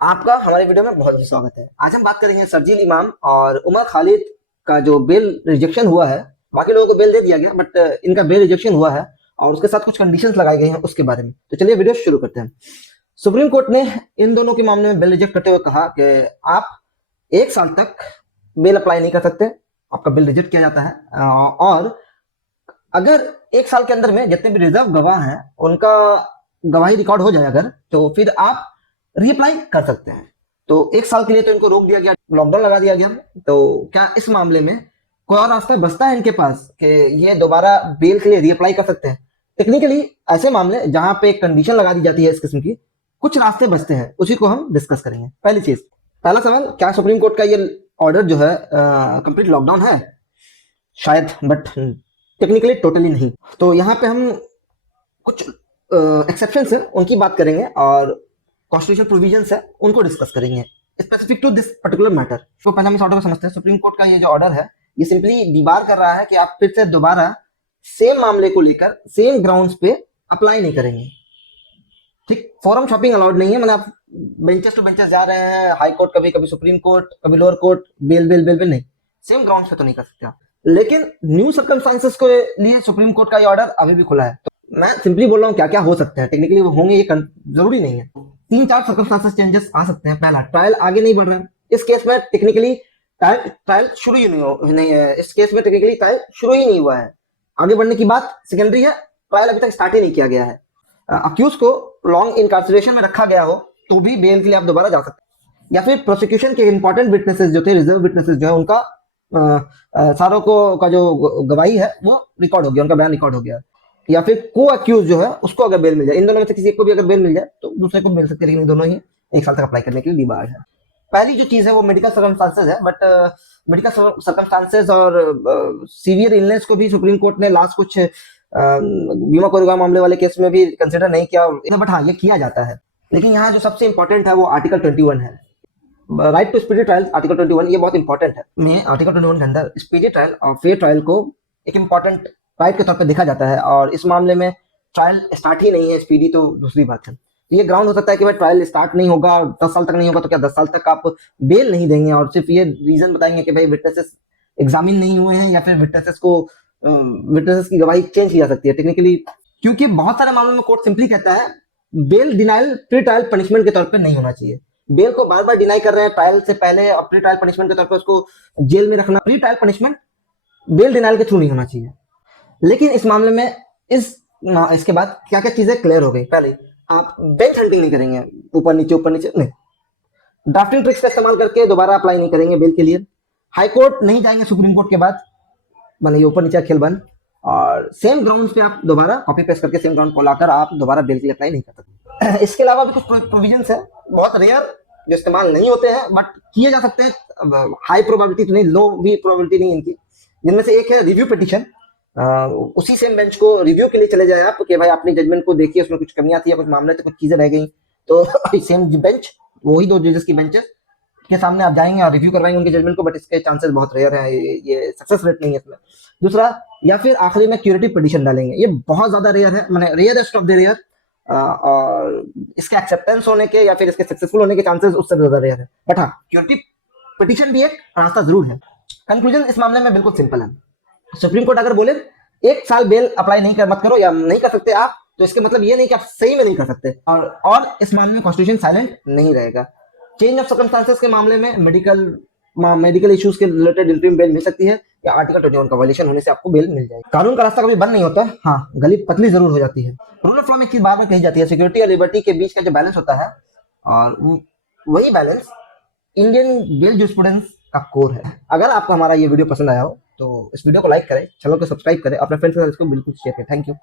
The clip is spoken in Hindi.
आपका हमारे वीडियो में बहुत बहुत स्वागत है। आज हम बात करेंगे शर्जील इमाम और उमर खालिद का जो बेल रिजेक्शन हुआ है। बाकी लोगों को बेल दे दिया गया बट इनका बेल रिजेक्शन हुआ है और उसके साथ कुछ कंडीशंस लगाई गई हैं उसके बारे में। तो चलिए वीडियो शुरू करते हैं। सुप्रीम कोर्ट ने इन दोनों के मामले में बेल रिजेक्ट करते हुए कहा कि आप 1 साल तक बेल अप्लाई नहीं कर सकते, आपका बिल रिजेक्ट किया जाता है। और अगर 1 साल के अंदर में जितने भी रिजर्व गवाह हैं उनका गवाही रिकॉर्ड हो जाए अगर, तो फिर आप रीअप्लाई कर सकते हैं। तो 1 साल के लिए तो इनको रोक दिया गया, लॉकडाउन लगा दिया गया। तो क्या इस मामले में कोई और रास्ता बचता है इनके पास कि ये दोबारा बेल के लिए रीअप्लाई कर सकते हैं? टेक्निकली ऐसे मामले जहां पे एक कंडीशन लगा दी जाती है इस किस्म की, कुछ रास्ते बचते हैं, उसी को हम डिस्कस करेंगे। पहली चीज, पहला सवाल, क्या सुप्रीम कोर्ट का ये ऑर्डर जो है कंप्लीट लॉकडाउन है? शायद, बट टेक्निकली टोटली नहीं। तो यहाँ पे हम कुछ एक्सेप्शन है उनकी बात करेंगे और कॉन्स्टिट्यूशन प्रोविजंस है उनको डिस्कस करेंगे specific to this particular matter. तो पहले हम इस ऑर्डर को समझते हैं। सुप्रीम कोर्ट का ये जो ऑर्डर है ये सिंपली दीवार कर रहा है कि आप फिर से दोबारा सेम मामले को लेकर सेम ग्राउंड्स पे अप्लाई नहीं करेंगे। ठीक, फोरम शॉपिंग अलाउड नहीं है। मैंने आप बेंचेस टू बेंचेस जा रहे हैं, हाई कोर्ट, कभी कभी सुप्रीम कोर्ट, कभी lower court, bail bail bail bail नहीं, सेम ग्राउंड्स पे तो नहीं कर सकते आप। लेकिन न्यू सर्कमस्टांसेस के लिए सुप्रीम कोर्ट का ये ऑर्डर अभी भी खुला है। तो मैं सिंपली बोल रहा हूँ क्या क्या हो सकते हैं, टेक्निकली वो होंगे ये जरूरी नहीं है। 3-4 सर्कमस्टांसेस चेंजेस आ सकते हैं। पहला, ट्रायल आगे नहीं बढ़ रहा है इस केस में, टेक्निकली ट्रायल शुरू ही नहीं है इस केस में, टेक्निकली ट्रायल शुरू ही नहीं हुआ है। आगे बढ़ने की बात सेकेंडरी है, ट्रायल अभी तक स्टार्ट ही नहीं किया गया है। अक्यूज को लॉन्ग इनकार्सरेशन में रखा गया हो तो भी बेल के लिए आप दोबारा जा सकते हैं। या फिर प्रोसिक्यूशन के इंपॉर्टेंट विटनेसेस जो थे, रिजर्व विटनेसेस जो है, उनका सारों को का जो गवाही है वो रिकॉर्ड हो गया, उनका बयान रिकॉर्ड हो गया। या फिर को अक्यूज जो है उसको अगर बेल मिल जाए, इन दोनों में से किसी एक को भी अगर बेल मिल जाए तो दूसरे को मिल सकती है, लेकिन दोनों ही 1 साल तक अप्लाई करने के लिए दीवार है। पहली जो चीज है वो मेडिकल सर्कमस्टांसेस है, बट मेडिकल सर्कमस्टांसेस और सीवियर इलनेस को भी सुप्रीम कोर्ट ने लास्ट कुछ बीमा कोरेगांव मामले वाले केस में भी कंसिडर नहीं किया, बट हाँ ये किया जाता है। लेकिन यहाँ जो सबसे इंपॉर्टेंट है वो आर्टिकल 21 है, right to speedy trial. Article 21 ये बहुत इंपॉर्टेंट है। में आर्टिकल 21 के अंदर स्पीडी ट्रायल और फेयर ट्रायल को एक इंपॉर्टेंट राइट के तौर पर देखा जाता है, और इस मामले में ट्रायल स्टार्ट ही नहीं है, स्पीडी तो दूसरी बात है। ये ग्राउंड हो सकता है कि भाई ट्रायल स्टार्ट नहीं होगा और 10 साल तक नहीं होगा, तो क्या 10 साल तक आप बेल नहीं देंगे और सिर्फ ये रीजन बताएंगे कि भाई विटनेसेस एग्जामिन नहीं हुए हैं, या फिर विटनेसेस की गवाही चेंज की जा सकती है टेक्निकली। क्योंकि बहुत सारे मामलों में कोर्ट सिंपली कहता है bail denial pre trial punishment के तौर पे नहीं होना चाहिए। बेल को बार बार डिनाई कर रहे हैं ट्रायल से पहले, और प्री ट्रायल पनिशमेंट के तौर पे उसको जेल में रखना। Pre trial punishment bail denial के थ्रू नहीं होना चाहिए। लेकिन इस मामले में इसके बाद क्या क्या चीजें क्लियर हो गई। पहले, आप बेंच हंटिंग नहीं करेंगे, ऊपर नीचे नहीं। ड्राफ्टिंग ट्रिक्स का इस्तेमाल करके दोबारा अप्लाई नहीं करेंगे बेल के लिए। हाई कोर्ट नहीं जाएंगे सुप्रीम कोर्ट के बाद, माने ये ऊपर नीचे खेल बंद। और सेम ग्राउंड पे आप दोबारा कॉपी पेस्ट करके सेम ग्राउंड को लाकर आप दोबारा बेल के लिए अप्लाई नहीं कर सकते। इसके अलावा भी कुछ प्रोविजंस है, बहुत रेयर, जो इस्तेमाल नहीं होते हैं बट किए जा सकते हैं। हाई प्रोबेबिलिटी तो नहीं, लो भी प्रोबेबिलिटी नहीं इनकी। जिनमें से एक है रिव्यू पिटीशन। उसी सेम बेंच को रिव्यू के लिए चले जाए आप कि भाई अपनी जजमेंट को देखिए, उसमें कुछ कमियां थी या कुछ मामले थे, कुछ चीजें रह गई, तो सेम बेंच, वही 2 जजेस की बेंचेस के सामने आप जाएंगे और रिव्यू करवाएंगे उनके जजमेंट को, बट इसके चांसेस बहुत रेयर है, ये सक्सेस रेट नहीं है इसमें। दूसरा, या फिर आखिरी में क्यूरेटिव पिटीशन डालेंगे, ये बहुत ज्यादा रेयर है, मैंने रेयरेस्ट ऑफ द रेयर, और इसके एक्सेप्टेंस होने के या फिर इसके सक्सेसफुल होने के चांसेस उससे ज्यादा रेयर है। बट हाँ, क्यूरेटिव पिटीशन भी एक रास्ता जरूर है। कंक्लूजन इस मामले में बिल्कुल सिंपल है। सुप्रीम कोर्ट अगर बोले 1 साल बेल अप्लाई नहीं कर मत करो या नहीं कर सकते आप, तो इसके मतलब ये नहीं कि आप सही में नहीं कर सकते, और इस मामले में कॉन्स्टिट्यूशन साइलेंट नहीं रहेगा। चेंज ऑफ सर्कमस्टांसेस के मामले में मेडिकल इश्यूज के रिलेटेड इंटरिम बेल मिल सकती है, या आर्टिकल 21 का वायलेशन होने से आपको बेल मिल जाएगी। कानून का रास्ता कभी बंद नहीं होता, हाँ गली पतली जरूर हो जाती है। रूल ऑफ लॉ में एक चीज बार बार कही जाती है, सिक्योरिटी और लिबर्टी के बीच का जो बैलेंस होता है, और वही बैलेंस इंडियन बेल जूरिस्प्रूडेंस का कोर है। अगर आपको हमारा ये वीडियो पसंद आया हो तो इस वीडियो को लाइक करें, चैनल को सब्सक्राइब करें, अपने फ्रेंड्स के साथ इसको बिल्कुल शेयर करें। Thank you.